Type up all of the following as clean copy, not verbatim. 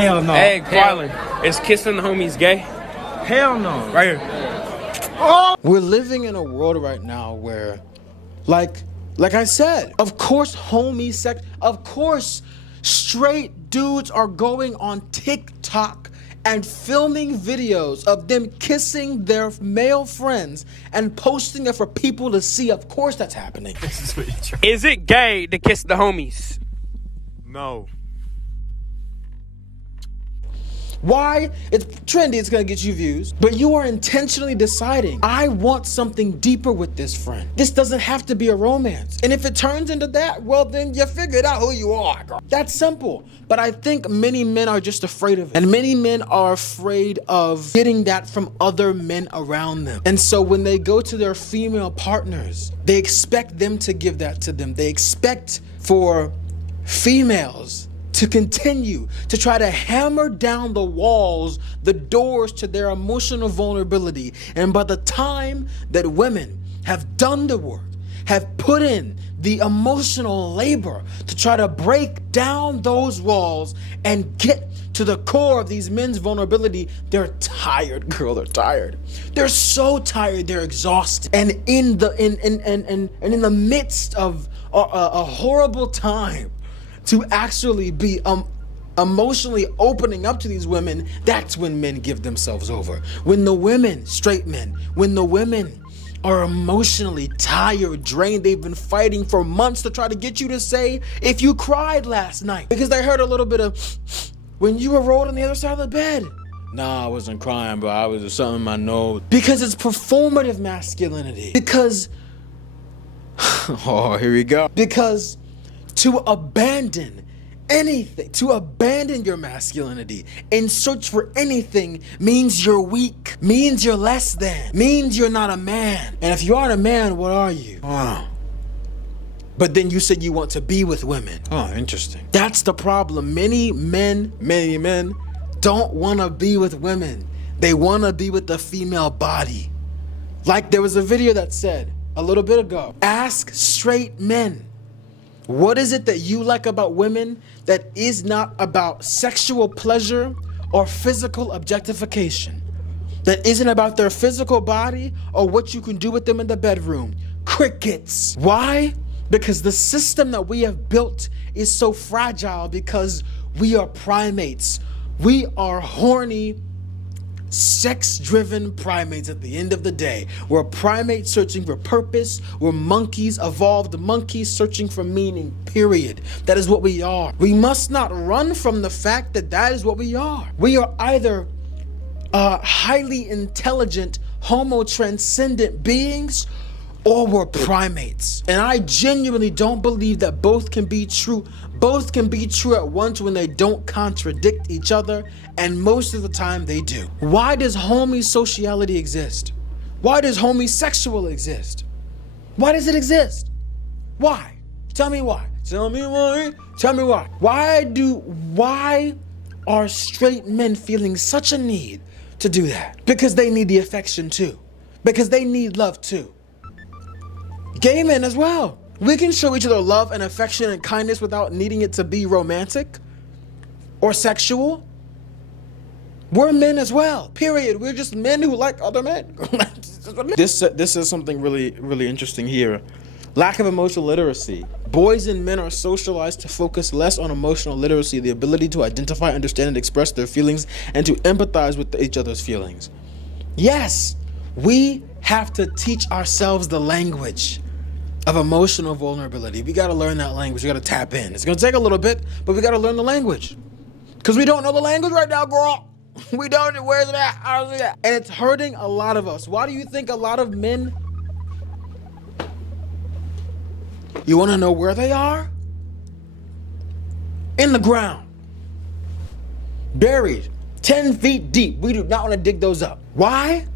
Hell no. Hey, Qualin, is kissing the homies gay? Hell no. Right here. Oh! We're living in a world right now where, like I said, of course of course straight dudes are going on TikTok and filming videos of them kissing their male friends and posting it for people to see. Of course that's happening. Is it gay to kiss the homies? No. Why? It's trendy, it's gonna get you views, but you are intentionally deciding, I want something deeper with this friend. This doesn't have to be a romance. And if it turns into that, well then you figured out who you are, girl. That's simple. But I think many men are just afraid of it. And many men are afraid of getting that from other men around them. And so when they go to their female partners, they expect them to give that to them. They expect for females to continue to try to hammer down the walls, the doors to their emotional vulnerability. And by the time that women have done the work, have put in the emotional labor to try to break down those walls and get to the core of these men's vulnerability, they're tired, girl, they're tired. They're so tired, they're exhausted. And in the midst of a horrible time, to actually be emotionally opening up to these women, that's when men give themselves over. When the women, straight men, when the women are emotionally tired, drained, they've been fighting for months to try to get you to say if you cried last night. Because they heard a little bit of, when you were rolled on the other side of the bed. Nah, I wasn't crying, but I was something in my nose. Because it's performative masculinity. Because, oh, here we go. Because to abandon anything, to abandon your masculinity in search for anything means you're weak, means you're less than, means you're not a man. And if you aren't a man, what are you? Oh. But then you said you want to be with women. Oh, interesting. That's the problem. Many men don't want to be with women. They want to be with the female body. Like there was a video that said a little bit ago, ask straight men, what is it that you like about women that is not about sexual pleasure or physical objectification? That isn't about their physical body or what you can do with them in the bedroom? Crickets. Why? Because the system that we have built is so fragile because we are primates. We are horny, sex-driven primates at the end of the day. We're primates searching for purpose. We're monkeys, evolved monkeys searching for meaning, period. That is what we are. We must not run from the fact that that is what we are. We are either highly intelligent, homo-transcendent beings, or we're primates. And I genuinely don't believe that both can be true. Both can be true at once when they don't contradict each other, and most of the time they do. Why does homosociality exist? Why does homosexual exist? Why does it exist? Why? Tell me why. Tell me why. Tell me why. Why are straight men feeling such a need to do that? Because they need the affection too. Because they need love too. Gay men as well. We can show each other love and affection and kindness without needing it to be romantic or sexual. We're men as well, period. We're just men who like other men. This is something really interesting here. Lack of emotional literacy. Boys and men are socialized to focus less on emotional literacy, the ability to identify, understand, and express their feelings, and to empathize with each other's feelings. Yes, we have to teach ourselves the language of emotional vulnerability. We gotta learn that language. We gotta tap in. It's gonna take a little bit, but we gotta learn the language. Because we don't know the language right now, girl. We don't. Where's it at? How's it at? And it's hurting a lot of us. Why do you think a lot of men, you wanna know where they are? In the ground. Buried 10 feet deep. We do not wanna dig those up. Why?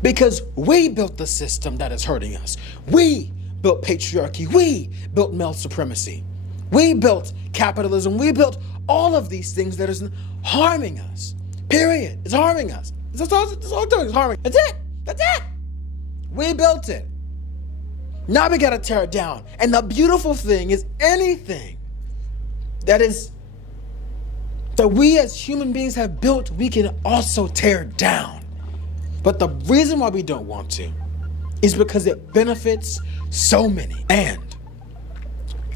Because we built the system that is hurting us. We built patriarchy. We built male supremacy. We built capitalism. We built all of these things that is harming us. Period. It's harming us. It's all doing. It's harming. That's it. That's it. We built it. Now we gotta tear it down. And the beautiful thing is anything that is that we as human beings have built, we can also tear down. But the reason why we don't want to is because it benefits so many and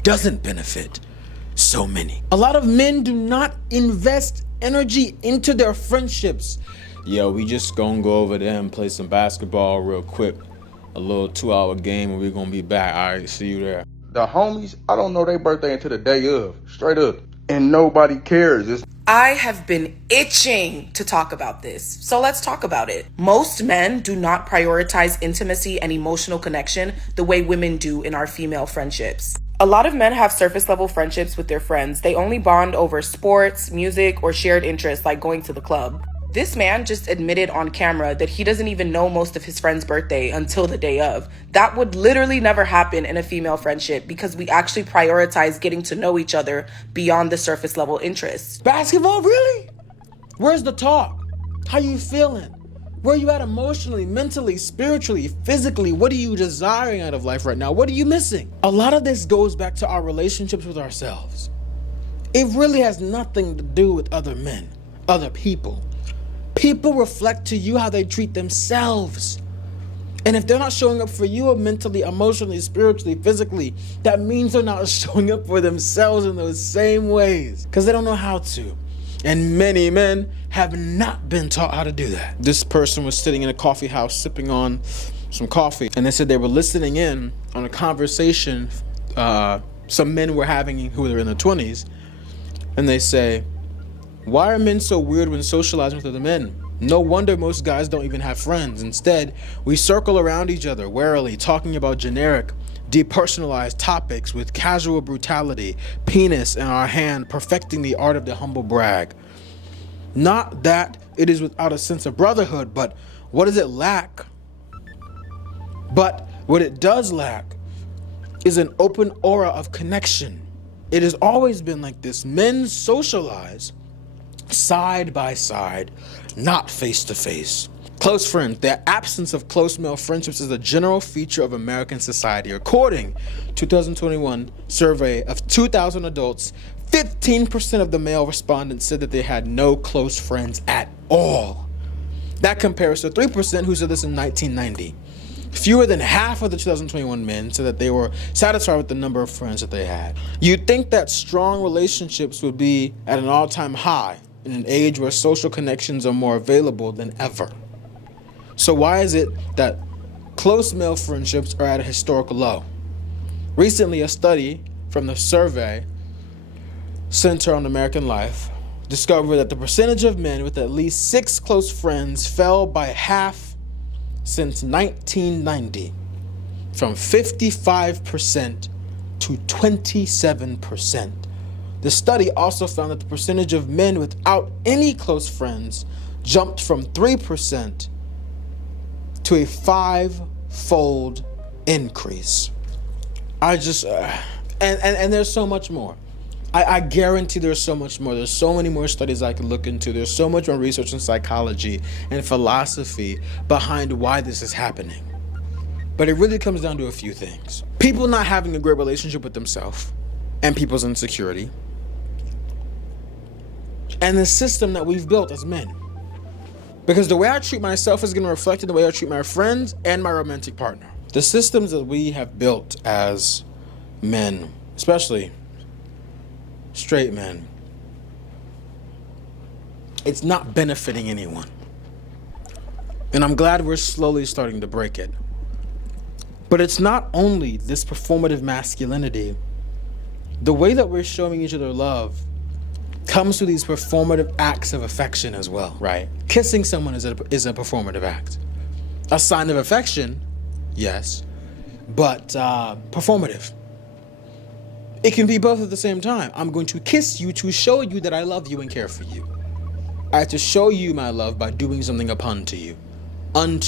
doesn't benefit so many. A lot of men do not invest energy into their friendships. Yo, we just gonna go over there and play some basketball real quick. A little 2-hour game and we're gonna be back. All right, see you there. The homies, I don't know their birthday until the day of, straight up. And nobody cares. I have been itching to talk about this, so let's talk about it. Most men do not prioritize intimacy and emotional connection the way women do in our female friendships. A lot of men have surface level friendships with their friends. They only bond over sports, music, or shared interests like going to the club. This man just admitted on camera that he doesn't even know most of his friend's birthday until the day of. That would literally never happen in a female friendship because we actually prioritize getting to know each other beyond the surface level interests. Basketball, really? Where's the talk? How you feeling? Where you at emotionally, mentally, spiritually, physically? What are you desiring out of life right now? What are you missing? A lot of this goes back to our relationships with ourselves. It really has nothing to do with other men, other people. People reflect to you how they treat themselves. And if they're not showing up for you mentally, emotionally, spiritually, physically, that means they're not showing up for themselves in those same ways because they don't know how to. And many men have not been taught how to do that. This person was sitting in a coffee house sipping on some coffee, and they said they were listening in on a conversation some men were having who were in their 20s, and they say, "Why are men so weird when socializing with other men? No wonder most guys don't even have friends. Instead, we circle around each other warily, talking about generic, depersonalized topics with casual brutality, penis in our hand, perfecting the art of the humble brag. Not that it is without a sense of brotherhood, but what does it lack? But what it does lack is an open aura of connection. It has always been like this. Men socialize side by side, not face to face. Close friends. The absence of close male friendships is a general feature of American society. According to 2021 survey of 2,000 adults, 15% of the male respondents said that they had no close friends at all. That compares to 3% who said this in 1990. Fewer than half of the 2021 men said that they were satisfied with the number of friends that they had. You'd think that strong relationships would be at an all-time high in an age where social connections are more available than ever. So why is it that close male friendships are at a historical low? Recently, a study from the Survey Center on American Life discovered that the percentage of men with at least 6 close friends fell by half since 1990, from 55% to 27%. The study also found that the percentage of men without any close friends jumped from 3% to a 5-fold increase. And there's so much more. I guarantee there's so much more. There's so many more studies I could look into. There's so much more research in psychology and philosophy behind why this is happening. But it really comes down to a few things. People not having a great relationship with themselves and people's insecurity, and the system that we've built as men. Because the way I treat myself is going to reflect in the way I treat my friends and my romantic partner. The systems that we have built as men, especially straight men, it's not benefiting anyone. And I'm glad we're slowly starting to break it. But it's not only this performative masculinity. The way that we're showing each other love comes through these performative acts of affection as well, right? Kissing someone is a performative act. A sign of affection, yes, but performative. It can be both at the same time. I'm going to kiss you to show you that I love you and care for you. I have to show you my love by doing something unto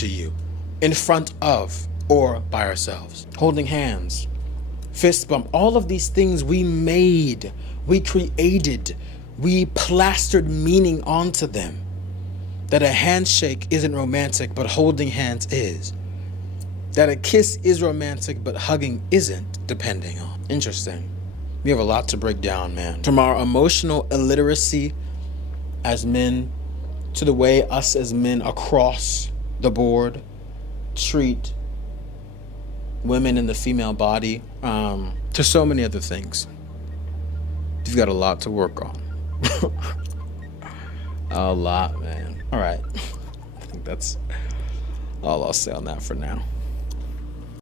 you, in front of, or by ourselves. Holding hands, fist bump, all of these things we made, we created, we plastered meaning onto them. That a handshake isn't romantic, but holding hands is. That a kiss is romantic, but hugging isn't, depending on. Interesting. We have a lot to break down, man. From our emotional illiteracy as men, to the way us as men across the board treat women in the female body, to so many other things. You've got a lot to work on. A lot, man. All right. I think that's all I'll say on that for now.